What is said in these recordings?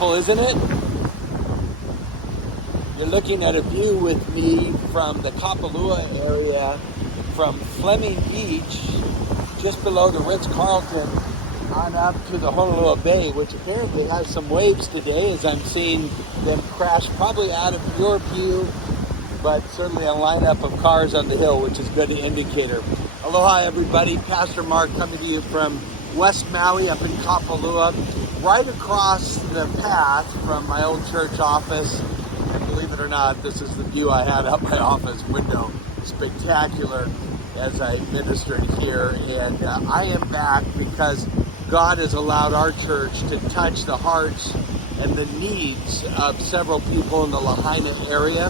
beautiful, isn't it? You're looking at a view with me from the Kapalua area, from Fleming Beach, just below the Ritz-Carlton, on up to the Honolulu Bay, which apparently has some waves today, as I'm seeing them crash probably out of your view, but certainly a lineup of cars on the hill, which is a good indicator. Aloha, everybody. Pastor Mark coming to you from West Maui up in Kapalua, right across the path from my old church office. And believe it or not, this is the view I had out my office window. Spectacular as I ministered here. And I am back because God has allowed our church to touch the hearts and the needs of several people in the Lahaina area,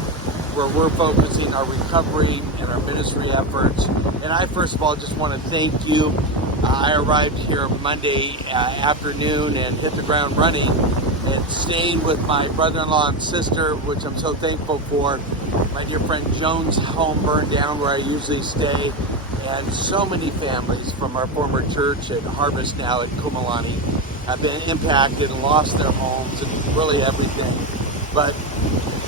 where we're focusing our recovery and our ministry efforts. And I, first of all, just want to thank you. I arrived here Monday afternoon and hit the ground running and staying with my brother-in-law and sister, which I'm so thankful for. My dear friend Joan's home burned down where I usually stay, and so many families from our former church at Harvest Now at Kumalani have been impacted and lost their homes and really everything. But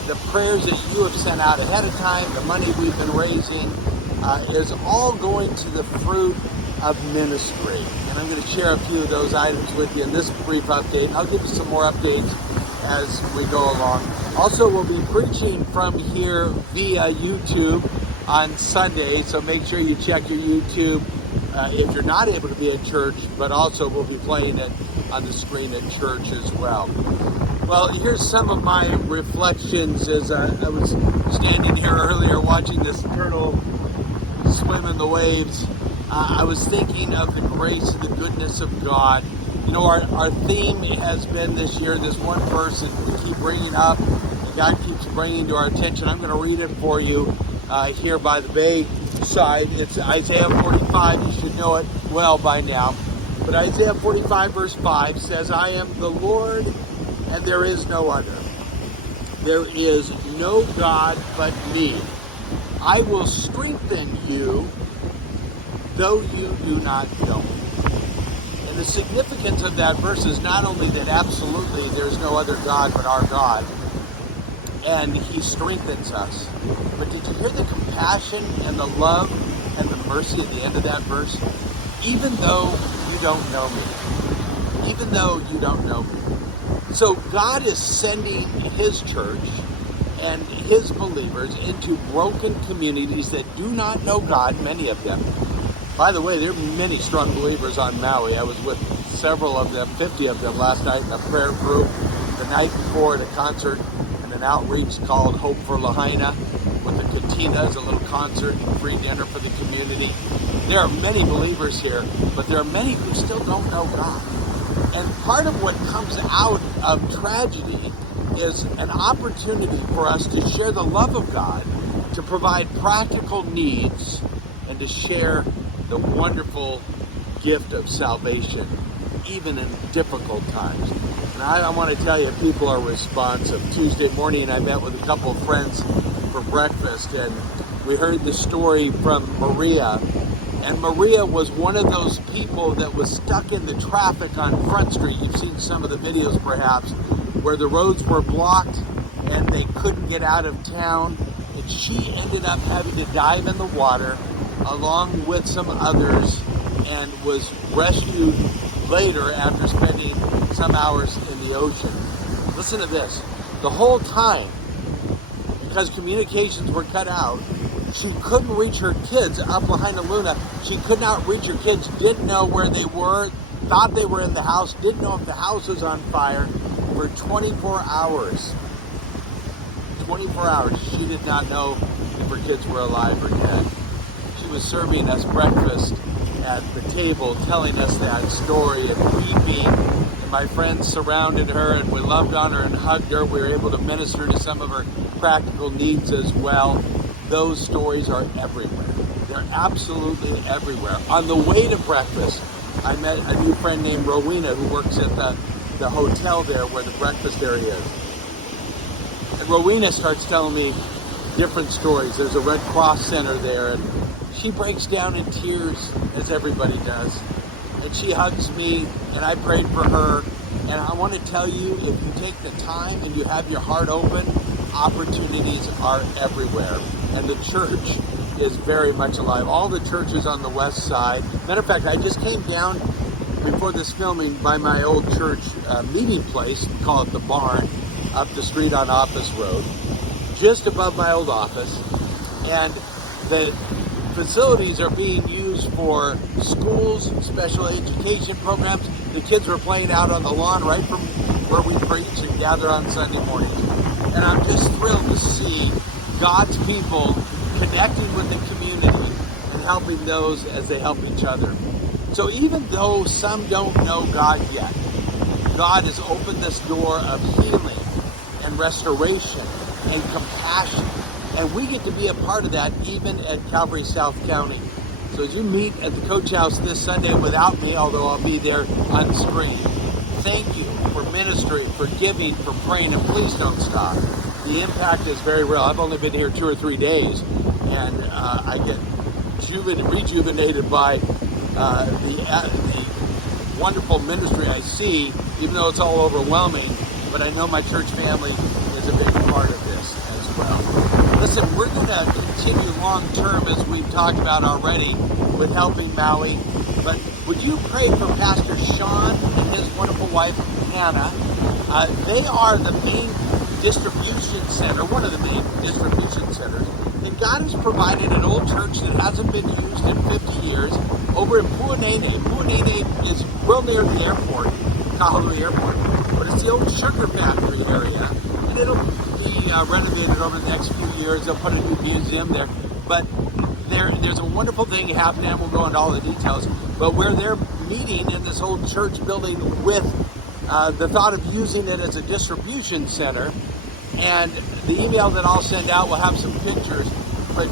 the prayers that you have sent out ahead of time, the money we've been raising, is all going to the fruit of ministry. And I'm going to share a few of those items with you in this brief update. I'll give you some more updates as we go along. Also, we'll be preaching from here via YouTube on Sunday, so make sure you check your YouTube if you're not able to be at church, but also we'll be playing it on the screen at church as well. Well, here's some of my reflections as I was standing here earlier watching this turtle swim in the waves. I was thinking of the grace and the goodness of God. You know, our theme has been this year, this one verse that we keep bringing up, and God keeps bringing to our attention. I'm going to read it for you here by the bay side. It's Isaiah 45. You should know it well by now. But Isaiah 45 verse 5 says, I am the Lord and there is no other. There is no God but me. I will strengthen you, though you do not know me. And the significance of that verse is not only that absolutely there's no other God but our God, and He strengthens us, but did you hear the compassion and the love and the mercy at the end of that verse? Even though you don't know me. Even though you don't know me. So God is sending His church and His believers into broken communities that do not know God, many of them. By the way, there are many strong believers on Maui. I was with several of them, 50 of them last night in a prayer group. The night before at a concert and an outreach called Hope for Lahaina with the Katinas, a little concert and free dinner for the community. There are many believers here, but there are many who still don't know God. And part of what comes out of tragedy is an opportunity for us to share the love of God, to provide practical needs, and to share the wonderful gift of salvation, even in difficult times. And I want to tell you, people are responsive. Tuesday morning, I met with a couple of friends for breakfast, and we heard the story from Maria. And Maria was one of those people that was stuck in the traffic on Front Street. You've seen some of the videos perhaps, where the roads were blocked and they couldn't get out of town. And she ended up having to dive in the water along with some others and was rescued later after spending some hours in the ocean. Listen to this. The whole time, because communications were cut out, she couldn't reach her kids up Lahaina Luna. She could not reach her kids, didn't know where they were, thought they were in the house, didn't know if the house was on fire for 24 hours. 24 hours. She did not know if her kids were alive or dead. She was serving us breakfast at the table, telling us that story and weeping. And my friends surrounded her and we loved on her and hugged her. We were able to minister to some of her practical needs as well. Those stories are everywhere. They're absolutely everywhere. On the way to breakfast, I met a new friend named Rowena who works at the hotel there where the breakfast area is. And Rowena starts telling me different stories. There's a Red Cross Center there, and she breaks down in tears, as everybody does. And she hugs me, and I prayed for her. And I want to tell you, if you take the time and you have your heart open, opportunities are everywhere. And the church is very much alive. All the churches on the west side. Matter of fact, I just came down before this filming by my old church meeting place. We call it the Barn, up the street on Office Road, just above my old office. And the facilities are being used for schools, special education programs. The kids were playing out on the lawn right from where we preach and gather on Sunday mornings. And I'm just thrilled to see God's people connecting with the community and helping those as they help each other. So even though some don't know God yet, God has opened this door of healing and restoration and compassion. And we get to be a part of that even at Calvary South County. So as you meet at the Coach House this Sunday without me, although I'll be there on screen, thank you for ministry, for giving, for praying, and please don't stop. The impact is very real. I've only been here 2 or 3 days, and I get rejuvenated by the wonderful ministry I see, even though it's all overwhelming. But I know my church family is a big part of this as well. Listen, we're going to continue long term, as we've talked about already, with helping Maui. But would you pray for Pastor Sean and his wonderful wife, Hannah? They are the main distribution center, one of the main distribution centers. And God has provided an old church that hasn't been used in 50 years over in Puanene. Puanene is real near the airport, Kahului Airport. But it's the old sugar factory area. And it'll be renovated over the next few years. They'll put a new museum there. But there's a wonderful thing happening, and we'll go into all the details. But where they're meeting in this old church building with the thought of using it as a distribution center. And the email that I'll send out will have some pictures. But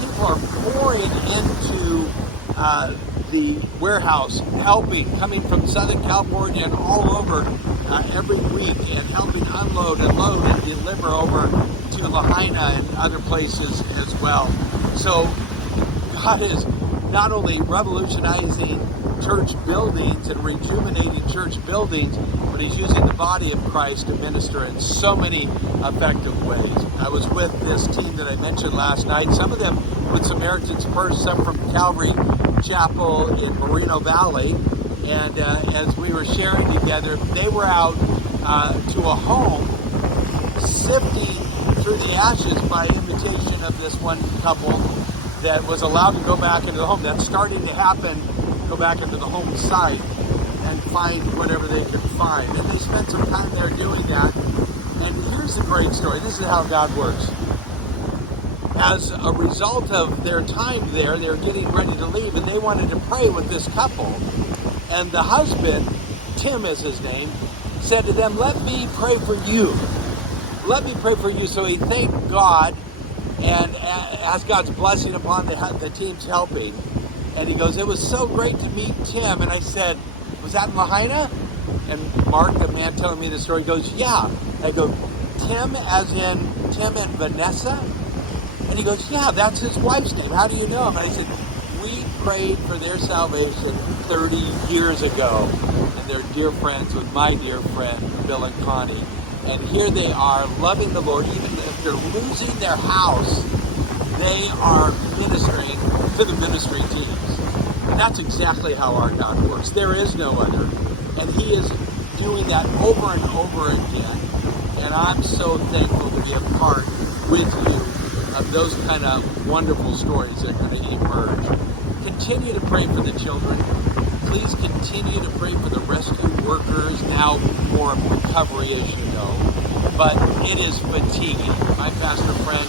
people are pouring into the warehouse, helping, coming from Southern California and all over every week, and helping unload and load and deliver over to Lahaina and other places as well. So God is not only revolutionizing church buildings and rejuvenating church buildings, but he's using the body of Christ to minister in so many effective ways. I was with this team that I mentioned last night, some of them with Samaritan's Purse, some from Calvary Chapel in Moreno Valley, and as we were sharing together, they were out to a home sifting through the ashes by invitation of this one couple that was allowed to go back into the home. That's starting to happen. Go back into the home site and find whatever they could find. And they spent some time there doing that. And here's the great story. This is how God works. As a result of their time there, they're getting ready to leave, and they wanted to pray with this couple. And the husband, Tim is his name, said to them, "Let me pray for you. Let me pray for you." So he thanked God and asked God's blessing upon the team's helping. And he goes, "It was so great to meet Tim." And I said, "Was that in Lahaina?" And Mark, the man telling me the story, goes, "Yeah." I go, "Tim as in Tim and Vanessa?" And he goes, "Yeah, that's his wife's name. How do you know him?" And I said, "We prayed for their salvation 30 years ago. And they're dear friends with my dear friend, Bill and Connie. And here they are loving the Lord. Even if they're losing their house, they are ministering to the ministry teams. And that's exactly how our God works. There is no other. And he is doing that over and over again. And I'm so thankful to be a part with you of those kind of wonderful stories that are going to emerge. Continue to pray for the children. Please continue to pray for the rescue workers, now more recovery, as you know. But it is fatiguing. My pastor friend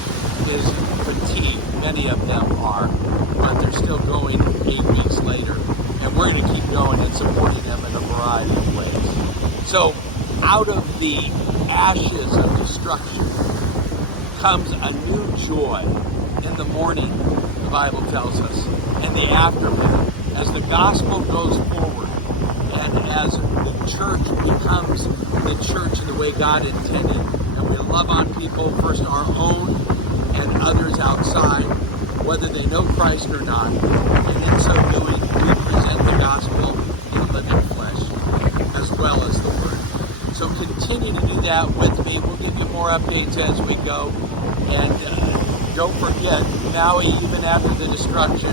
is fatigued. Many of them are. But they're still going 8 weeks later. And we're going to keep going and supporting them in a variety of ways. So out of the ashes of destruction comes a new joy in the morning, the Bible tells us, and the aftermath. As the gospel goes forward and as the church becomes the church in the way God intended, and we love on people, first our own and others outside, whether they know Christ or not, and in so doing, we present the gospel in living flesh as well as the word. So continue to do that with me. We'll give you more updates as we go. And don't forget, Maui, even after the destruction,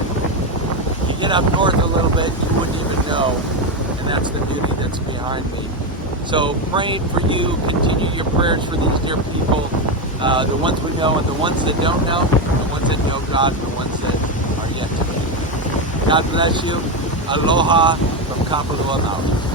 you get up north a little bit, you wouldn't even know. And that's the beauty that's behind me. So praying for you, continue your prayers for these dear people, the ones we know and the ones that don't know, the ones that know God and the ones that are yet to meet. God bless you. Aloha from Kapalua Maui.